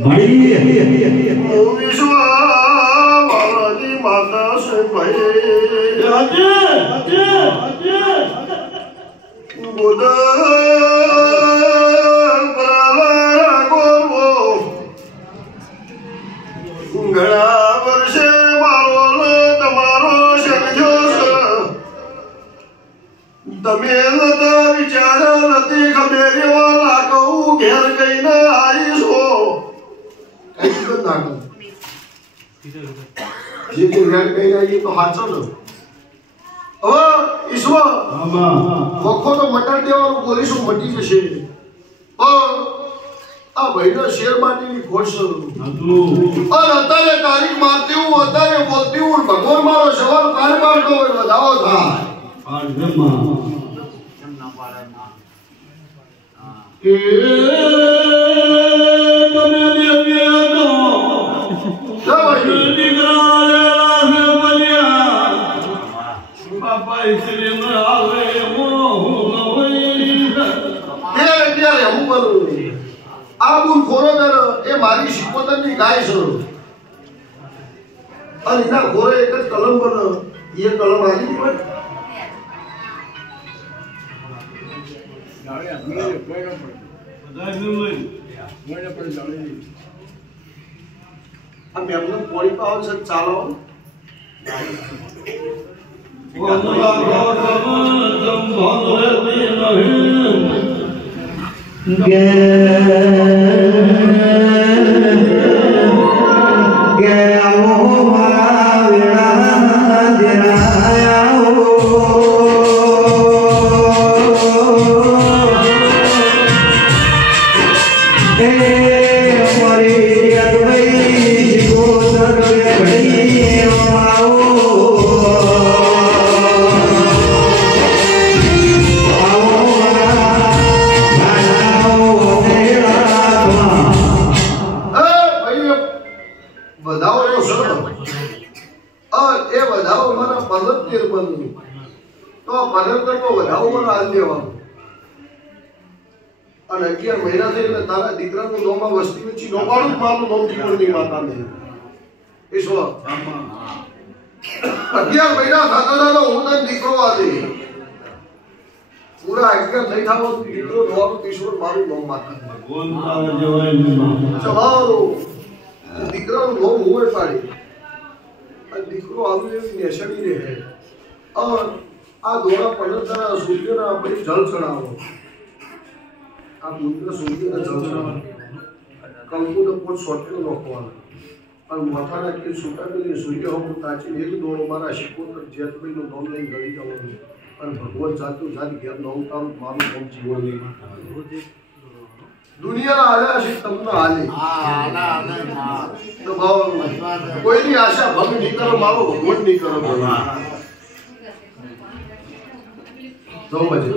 ભાઈ ઓ વિશ્વા મારી માતા છે ભાઈ આજે આજે આજે ઘણા વર્ષે મારો તમારો સમજો તમે નતા વિચાર નથી ખબર એવા લાગવું ઘેર કહીને આવીશો કઈ નાખો જે તે ઘેર કહીને આવી તો હાચો ને હવે ઈશ્વર વખો તો મટાડી દેવાનું બોલીશું મટી જશે આ ભાઈનો શેર માટીની ખોટ છે અને અત્યારે તારીખ મારતી હું અત્યારે બોલતી હું ભગવાન મારો સવાલ કાઢ કાઢતો હોય વધાવો થાય કે તમે દેવ્યા દીકરા બાપા ઈશ્વરી મે આવે મોહ ત્યારે હું બોલું આ બુલ ખોરોદર એ મારી શિકોતરની ગાય છે અને એના ખોરે એક જ કલમ પર એ કલમ આવી પણ આ મેમનો પોળી પાવ છે ચાલો અને 11 મહિના થઈ એટલે તારા દીકરાનું નોમાં વસ્તી વચ્ચે નોબાળું મારું નોમ દીકરાની માતાને ઈશ્વર 11 મહિના થતા તો હું તને દીકરો આદે પૂરા 11 થઈ થાવો દીકરો નોવાનું ઈશ્વર મારું નોમ માતા ભગવાન તારા જવાય ચલાવો દીકરાનું નોમ હોય પાડી અને દીકરો આવું એવી નેસડી રહે આ દોરા પંડિતના સૂર્યના આપણે જળ ચડાવો આ પુત્ર સૂર્યના જળ ચડાવો કંકુનો પોત સોટલો નાખવાનો અને માથાના કે સુકાયેલી સૂર્ય હું તાચી એક દોડો મારા શિકોતર જેતભાઈનું નામ લઈને ગળી જવાનું અને ભગવાન જાતું જાત ઘેર નવું કામ મારું નામ જીવન નહીં દુનિયાના આલ્યા છે તમને હાલે કોઈની આશા ભંગ નહીં કરો મારો ભગવાન નહીં કરો જો મજે